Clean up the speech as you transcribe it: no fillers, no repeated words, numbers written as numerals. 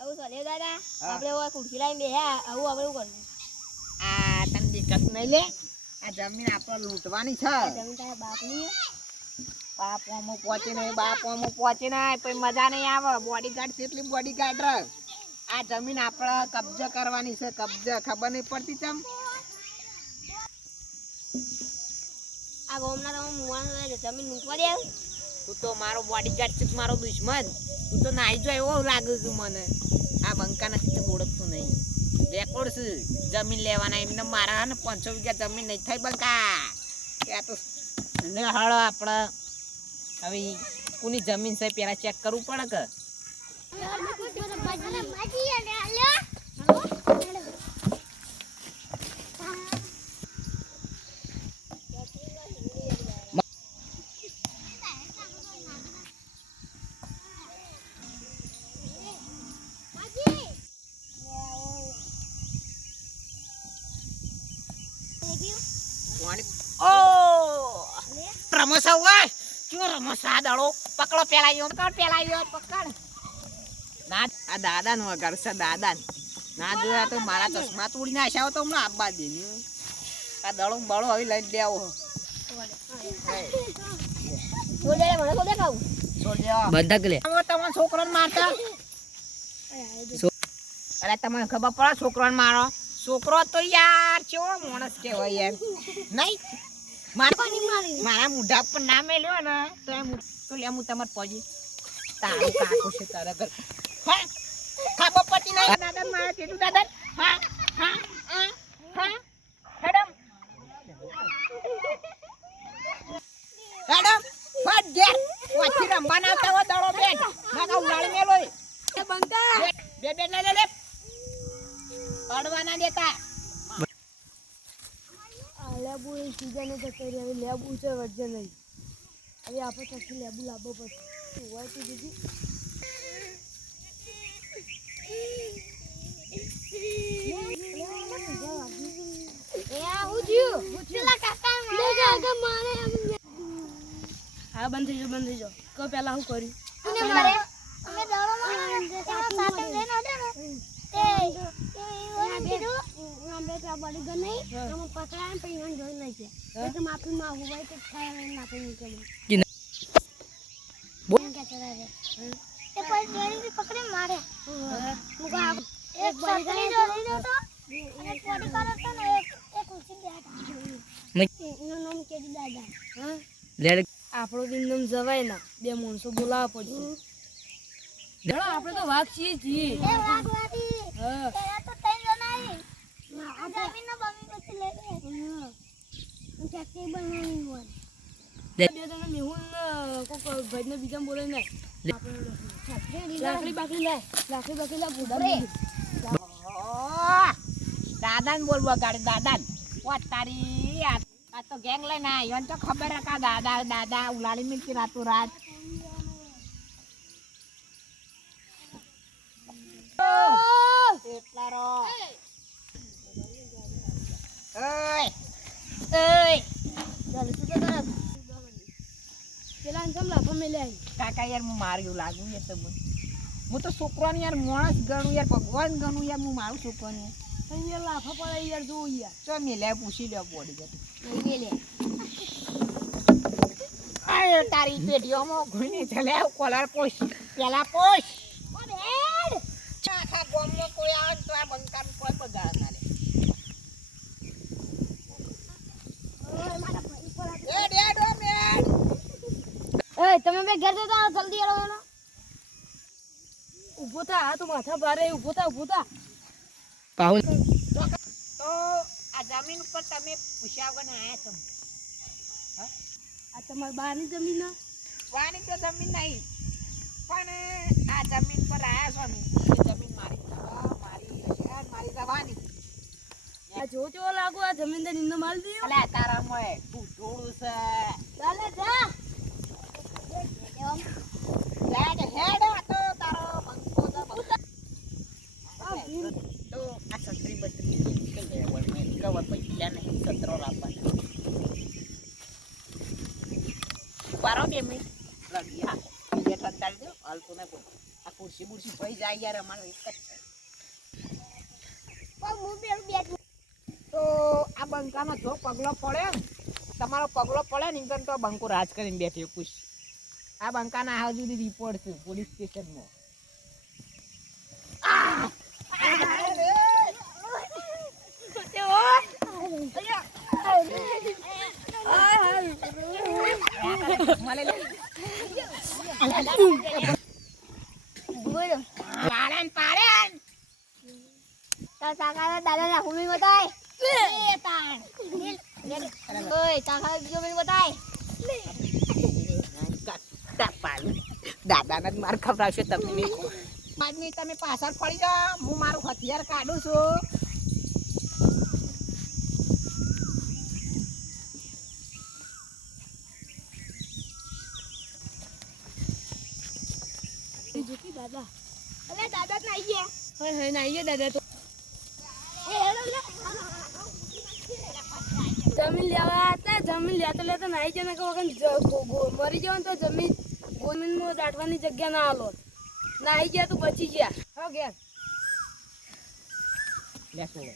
આવું ચાલે દાદા આપણે ઓય ખુરશી લાવીને બેહ્યા આવું આપણે શું કરવું આ તને દિક્કત નહીં લે આ જમીન આપણે લૂંટવાની છે જમીન તારા બાપની બાપોમાં પહોંચે નહીં પછી મજા નહીં આવે બોડીગાર્ડ કેટલી બોડીગાર્ડ રહે આ જમીન આપણે કબજે કરવાની છે કબજે ખબર નહીં પડતી ચમ આ ગોમના તમે મુવાન જમીન મૂકવા દે તું તો મારો બોડીગાર્ડ છે મારો દુશ્મન તું તો નાઈ જો એવો લાગે છે મને આ બંકા નથી તો ઓળખતું નહીં રેકોર્ડ છે જમીન લેવાના એમને મારા ને 500 વીઘા જમીન નહીં થઈ બંકા ત્યાં તો ને હળ આપણે હવે કોની જમીન છે પેલા ચેક કરવું પડે કે રમસા હોય ક્યો રમસા દાડો પકડો પેલા પકડ ના આ દાદા નો વગાડ છે દાદા ના જોયા તો મારા ચશ્મા તોડી નાખ્યા તો હમણાં આબા દે આ દડો બળો હવે લઈ દેવો તમારા છોકરાને મારતા અરે તમને ખબર પડે છોકરાને મારો છોકરો તો યાર કેવો માણસ કેવાય યાર નહીં મારા મુઢા પર ના મેલ્યો ને તો લે હું તમારે પજી તારું કાકું છે તારા ઘર ખબર પડતી નહીં દાદા મારા તેટલું દાદા હા હા હા હેડમ ફટ ઘેર વાથી રમવા ના આવતા હોય દડો બેન નાકા ઉડાડી મેલો એ બંકા બે લે અડવા ના દેતા લેબુ એ સીઝન તો કરી લેબુ છે વજ્જે નહીં હવે આપણે પછી લેબુ લાવવો પડશે હોય તો દીદી હા બંધ થઈ જાઓ કહો પેલા હું કર્યું આપણો દિન જવાય ના બે માણસો બોલાવવા પડશે આપણે તો વાઘ છીએ બીજા બોલે લાકડી બાકડી લાય દાદા ને બોલવા ગાડી દાદા તારી આ તો ગેંગ લઈને આવ્યો તો ખબર કા દાદા ઉલાડી મિલતી રાતો રાત કાકા યાર હું માર્યું લાગુ યાર તમને હું તો છોકરાને યાર માણસ ગણું યાર ભગવાન ગણું યાર હું મારું છોકરાને યાર લાફા પડે યાર જો યાર ચો મેલે પૂછી લે બોડી ગઈ અરે તારી પેટીઓમાં ઘણી ચલે કોલર પોશ પેલા પોશ ચાખા ગોમમાં કોઈ આવે તો આ બંકાર કોઈ બગાડ ના લે તમે બે ઘર જતા જલ્દી આવો ને ઊભો થા આ તો માથા ભારે ઊભો થા પાઉલ તો આ જમીન ઉપર તમે પૂછ્યા વગર આયા છો આ તમારી બારની જમીન વાની તો જમીન નહીં પણ આ જમીન પર આયા છો ને જમીન મારી જવાની આ જો લાગુ આ જમીન તો નિંદો માલ દીયો અલે તારા મોય તું જોડું છે ચાલે જા હેડ તો તારો બંકો તો આ સત્રી બત્રી કે લેવલ મે કવર પૈસા નહીં સત્રો લાવવાના પારો બે મે લગિયા બે ટંટાડી દો હાલ તો ને આ ખુરશી બુરશી થઈ જાય યાર અમારો એક જ છે. પણ હું પેલું બેટ તો આ બંકાનો જો પગલો પડે ને તમારો પગલો પડે ને ઇન્કન તો બંકો રાજ કરીને બેઠો પૂછ આ બંકાના હાલ સુધી રિપોર્ટ છે પોલીસ સ્ટેશનમાં. બોલો પાડે ને પાડે ને. તાર કાકા દાદા ના ભૂમિ બતાય એ તાણ ઓય કાકા બીજો ભૂમિ બતાય દાદાને જ માર ખવડાવશે તમને નહીં કહું. આદમી તમે પાછળ પડી જાઓ હું મારું હથિયાર કાઢું છું. જોકી દાદા અરે દાદા નાઈ ગયા હય હય નાઈ ગયા દાદા તો જમીન લેવા હતા જમીન લેતા લેતા નાઈ ગયા કે વગર મરી જવાનું તો જમીનમાં દાટવાની જગ્યા ના આલો નાઈ ગયા તો બચી ગયા હા ગયા લે છોડો